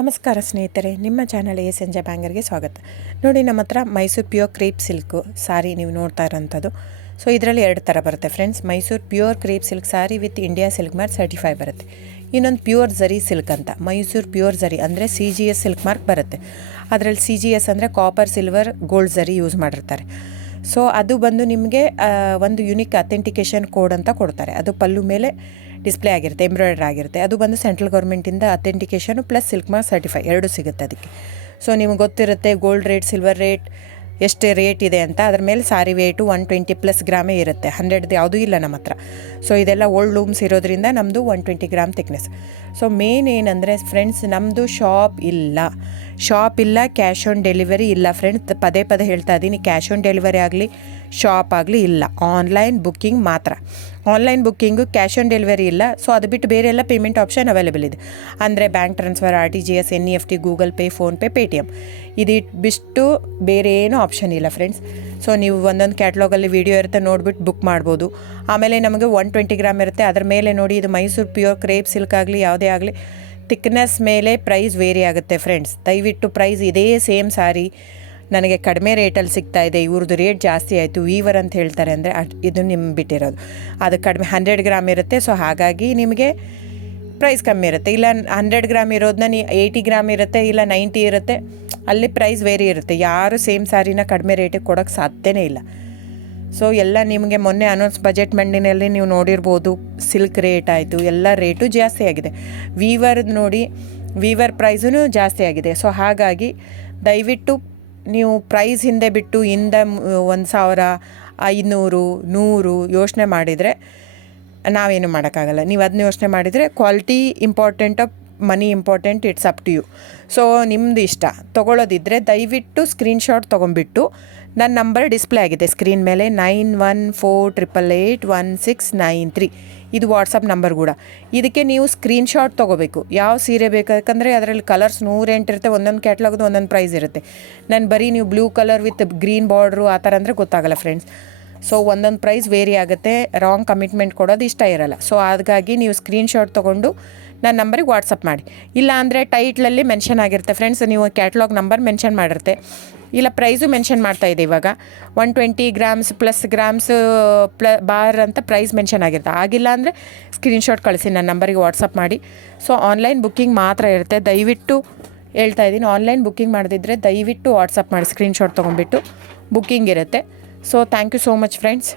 ನಮಸ್ಕಾರ ಸ್ನೇಹಿತರೆ, ನಿಮ್ಮ ಚಾನಲ್ ಸಂಜೆ ಬ್ಯಾಂಗರ್ಗೆ ಸ್ವಾಗತ. ನೋಡಿ, ನಮ್ಮ ಹತ್ರ ಮೈಸೂರು ಪ್ಯೂರ್ ಕ್ರೇಪ್ ಸಿಲ್ಕು ಸಾರಿ ನೀವು ನೋಡ್ತಾ ಇರೋಂಥದ್ದು. ಸೊ ಇದರಲ್ಲಿ ಎರಡು ಥರ ಬರುತ್ತೆ friends. Mysuru pure crepe silk sorry with India silk mark certify ಬರುತ್ತೆ. ಇನ್ನೊಂದು ಪ್ಯೂರ್ ಝರಿ ಸಿಲ್ಕ್ ಅಂತ, ಮೈಸೂರು ಪ್ಯೂರ್ ಝರಿ ಅಂದರೆ CGS ಸಿಲ್ಕ್ ಮಾರ್ಕ್ ಬರುತ್ತೆ. ಅದರಲ್ಲಿ CGS ಅಂದರೆ ಕಾಪರ್, ಸಿಲ್ವರ್, ಗೋಲ್ಡ್ ಝರಿ ಯೂಸ್ ಮಾಡಿರ್ತಾರೆ. ಸೊ ಅದು ಬಂದು ನಿಮಗೆ ಒಂದು ಯುನಿಕ್ ಅಥೆಂಟಿಕೇಷನ್ ಕೋಡ್ ಅಂತ ಕೊಡ್ತಾರೆ. ಅದು ಪಲ್ಲು ಮೇಲೆ ಡಿಸ್ಪ್ಲೇ ಆಗಿರುತ್ತೆ, ಎಂಬ್ರಾಯ್ಡ್ರಿ ಆಗಿರುತ್ತೆ. ಅದು ಬಂದು ಸೆಂಟ್ರಲ್ ಗೌರ್ಮೆಂಟಿಂದ ಅಥೆಂಟಿಕೇಷನು ಪ್ಲಸ್ ಸಿಲ್ಕ್ ಮಾರ್ಕ್ ಸರ್ಟಿಫೈ ಎರಡು ಸಿಗುತ್ತೆ ಅದಕ್ಕೆ. ಸೊ ನಿಮಗೆ ಗೊತ್ತಿರುತ್ತೆ ಗೋಲ್ಡ್ ರೇಟ್, ಸಿಲ್ವರ್ ರೇಟ್ ಎಷ್ಟು ರೇಟ್ ಇದೆ ಅಂತ. ಅದ್ರ ಮೇಲೆ ಸಾರಿ ವೇಟು 120+ ಗ್ರಾಮೇ ಇರುತ್ತೆ, 100 ಯಾವುದೂ ಇಲ್ಲ ನಮ್ಮ ಹತ್ರ. ಸೊ ಇದೆಲ್ಲ ಓಲ್ಡ್ ಲೂಮ್ಸ್ ಇರೋದ್ರಿಂದ ನಮ್ಮದು 120 ಗ್ರಾಮ್ ಥಿಕ್ನೆಸ್. ಸೊ ಮೇನ್ ಏನಂದರೆ ಫ್ರೆಂಡ್ಸ್, ನಮ್ಮದು ಶಾಪ್ ಇಲ್ಲ, ಕ್ಯಾಶ್ ಆನ್ ಡೆಲಿವರಿ ಇಲ್ಲ ಫ್ರೆಂಡ್ಸ್. ಪದೇ ಹೇಳ್ತಾ ಇದ್ದೀನಿ, ಕ್ಯಾಶ್ ಆನ್ ಡೆಲಿವರಿ ಆಗಲಿ ಶಾಪ್ ಆಗಲಿ ಇಲ್ಲ, ಆನ್ಲೈನ್ ಬುಕ್ಕಿಂಗ್ ಮಾತ್ರ. Online booking, cash on delivery ಇಲ್ಲ. ಸೊ ಅದು ಬಿಟ್ಟು ಬೇರೆ ಎಲ್ಲ ಪೇಮೆಂಟ್ ಆಪ್ಷನ್ ಅವೈಲೇಬಲ್ ಇದೆ. ಅಂದರೆ bank transfer, RTGS, NEFT, Google pay, PhonePe, Paytm. ಇದು ಬಿಟ್ಟು ಬೇರೆ ಏನೂ ಆಪ್ಷನ್ ಇಲ್ಲ ಫ್ರೆಂಡ್ಸ್. ಸೊ ನೀವು ಒಂದೊಂದು ಕ್ಯಾಟ್ಲಾಗಲ್ಲಿ ವೀಡಿಯೋ ಇರುತ್ತೆ, ನೋಡಿಬಿಟ್ಟು ಬುಕ್ ಮಾಡ್ಬೋದು. ಆಮೇಲೆ ನಮಗೆ 120 ಗ್ರಾಮ್ ಇರುತ್ತೆ. ಅದ್ರ ಮೇಲೆ ನೋಡಿ, ಇದು ಮೈಸೂರು ಪ್ಯೂರ್ ಕ್ರೇಪ್ ಸಿಲ್ಕ್ ಆಗಲಿ ಯಾವುದೇ ಆಗಲಿ ಥಿಕ್ನೆಸ್ ಮೇಲೆ ಪ್ರೈಸ್ ವೇರಿ ಆಗುತ್ತೆ ಫ್ರೆಂಡ್ಸ್. ದಯವಿಟ್ಟು ಪ್ರೈಸ್ ಇದೇ ಸೇಮ್ ಸಾರಿ ನನಗೆ ಕಡಿಮೆ ರೇಟಲ್ಲಿ ಸಿಗ್ತಾ ಇದೆ, ಇವ್ರದ್ದು ರೇಟ್ ಜಾಸ್ತಿ ಆಯಿತು ವೀವರ್ ಅಂತ ಹೇಳ್ತಾರೆ ಅಂದರೆ ಇದು ನಿಮ್ಗೆ ಬಿಟ್ಟಿರೋದು. ಅದು ಕಡಿಮೆ 100 ಗ್ರಾಮ್ ಇರುತ್ತೆ. ಸೊ ಹಾಗಾಗಿ ನಿಮಗೆ ಪ್ರೈಸ್ ಕಮ್ಮಿ ಇರುತ್ತೆ. ಇಲ್ಲ 100 ಗ್ರಾಮ್ ಇರೋದನ್ನ 80 ಗ್ರಾಮ್ ಇರುತ್ತೆ, ಇಲ್ಲ 90 ಇರುತ್ತೆ, ಅಲ್ಲಿ ಪ್ರೈಸ್ ವೇರಿ ಇರುತ್ತೆ. ಯಾರು ಸೇಮ್ ಸಾರಿನ ಕಡಿಮೆ ರೇಟಿಗೆ ಕೊಡೋಕ್ಕೆ ಸಾಧ್ಯನೇ ಇಲ್ಲ. ಸೊ ಎಲ್ಲ ನಿಮಗೆ ಮೊನ್ನೆ ಅನೌನ್ಸ್ ಬಜೆಟ್ ಮಂಡಿನಲ್ಲಿ ನೀವು ನೋಡಿರ್ಬೋದು, ಸಿಲ್ಕ್ ರೇಟ್ ಆಯಿತು, ಎಲ್ಲ ರೇಟು ಜಾಸ್ತಿ ಆಗಿದೆ. ವೀವರ್ದು ನೋಡಿ, ವೀವರ್ ಪ್ರೈಸೂ ಜಾಸ್ತಿ ಆಗಿದೆ. ಸೊ ಹಾಗಾಗಿ ದಯವಿಟ್ಟು ನೀವು ಪ್ರೈಸ್ ಹಿಂದೆ ಬಿಟ್ಟು 1,000, 500, 100 ಯೋಚನೆ ಮಾಡಿದರೆ ನಾವೇನು ಮಾಡೋಕ್ಕಾಗಲ್ಲ. ನೀವು ಅದನ್ನ ಯೋಚನೆ ಮಾಡಿದರೆ ಕ್ವಾಲಿಟಿ ಇಂಪಾರ್ಟೆಂಟೋ money important, it's up to you. So ನಿಮ್ಮದು ಇಷ್ಟ. ತೊಗೊಳ್ಳೋದಿದ್ದರೆ ದಯವಿಟ್ಟು ಸ್ಕ್ರೀನ್ಶಾಟ್ ತೊಗೊಂಬಿಟ್ಟು, ನನ್ನ ನಂಬರ್ ಡಿಸ್ಪ್ಲೇ ಆಗಿದೆ ಸ್ಕ್ರೀನ್ ಮೇಲೆ, 9148881693. ಇದು ವಾಟ್ಸಪ್ ನಂಬರ್ ಕೂಡ. ಇದಕ್ಕೆ ನೀವು ಸ್ಕ್ರೀನ್ಶಾಟ್ ತೊಗೋಬೇಕು. ಯಾವ ಸೀರೆ ಬೇಕು, ಯಾಕಂದರೆ ಅದರಲ್ಲಿ ಕಲರ್ಸ್ 108 ಇರುತ್ತೆ. ಒಂದೊಂದು ಕ್ಯಾಟ್ಲಾಗ್ದು ಒಂದೊಂದು ಪ್ರೈಸ್ ಇರುತ್ತೆ. ನಾನು ಬರೀ ನೀವು blue colour with green border ಆ ಥರ ಅಂದರೆ ಗೊತ್ತಾಗಲ್ಲ ಫ್ರೆಂಡ್ಸ್. ಸೊ ಒಂದೊಂದು ಪ್ರೈಸ್ ವೇರಿ ಆಗುತ್ತೆ, ರಾಂಗ್ ಕಮಿಟ್ಮೆಂಟ್ ಕೊಡೋದು ಇಷ್ಟ ಇರಲ್ಲ. ಸೊ ಹಾಗಾಗಿ ನೀವು ಸ್ಕ್ರೀನ್ಶಾಟ್ ತೊಗೊಂಡು ನನ್ನ ನಂಬರಿಗೆ ವಾಟ್ಸಪ್ ಮಾಡಿ. ಇಲ್ಲ ಅಂದರೆ ಟೈಟ್ಲಲ್ಲಿ ಮೆನ್ಷನ್ ಆಗಿರುತ್ತೆ ಫ್ರೆಂಡ್ಸ್, ನೀವು ಕ್ಯಾಟ್ಲಾಗ್ ನಂಬರ್ ಮೆನ್ಷನ್ ಮಾಡಿರುತ್ತೆ, ಇಲ್ಲ ಪ್ರೈಸು ಮೆನ್ಷನ್ ಮಾಡ್ತಾಯಿದೆ. ಇವಾಗ 120 ಗ್ರಾಮ್ಸ್ ಪ್ಲಸ್ ಗ್ರಾಮ್ಸ್ ಬಾರ್ ಅಂತ ಪ್ರೈಸ್ ಮೆನ್ಷನ್ ಆಗಿರುತ್ತೆ. ಆಗಿಲ್ಲ ಅಂದರೆ ಸ್ಕ್ರೀನ್ಶಾಟ್ ಕಳಿಸಿ, ನನ್ನ ನಂಬರಿಗೆ ವಾಟ್ಸಪ್ ಮಾಡಿ. ಸೊ ಆನ್ಲೈನ್ ಬುಕ್ಕಿಂಗ್ ಮಾತ್ರ ಇರುತ್ತೆ. ದಯವಿಟ್ಟು ಹೇಳ್ತಾ ಇದ್ದೀನಿ, ಆನ್ಲೈನ್ ಬುಕ್ಕಿಂಗ್ ಮಾಡದಿದ್ದರೆ ದಯವಿಟ್ಟು ವಾಟ್ಸಪ್ ಮಾಡಿ, ಸ್ಕ್ರೀನ್ಶಾಟ್ ತೊಗೊಂಡ್ಬಿಟ್ಟು ಬುಕ್ಕಿಂಗ್ ಇರುತ್ತೆ. So thank you so much friends.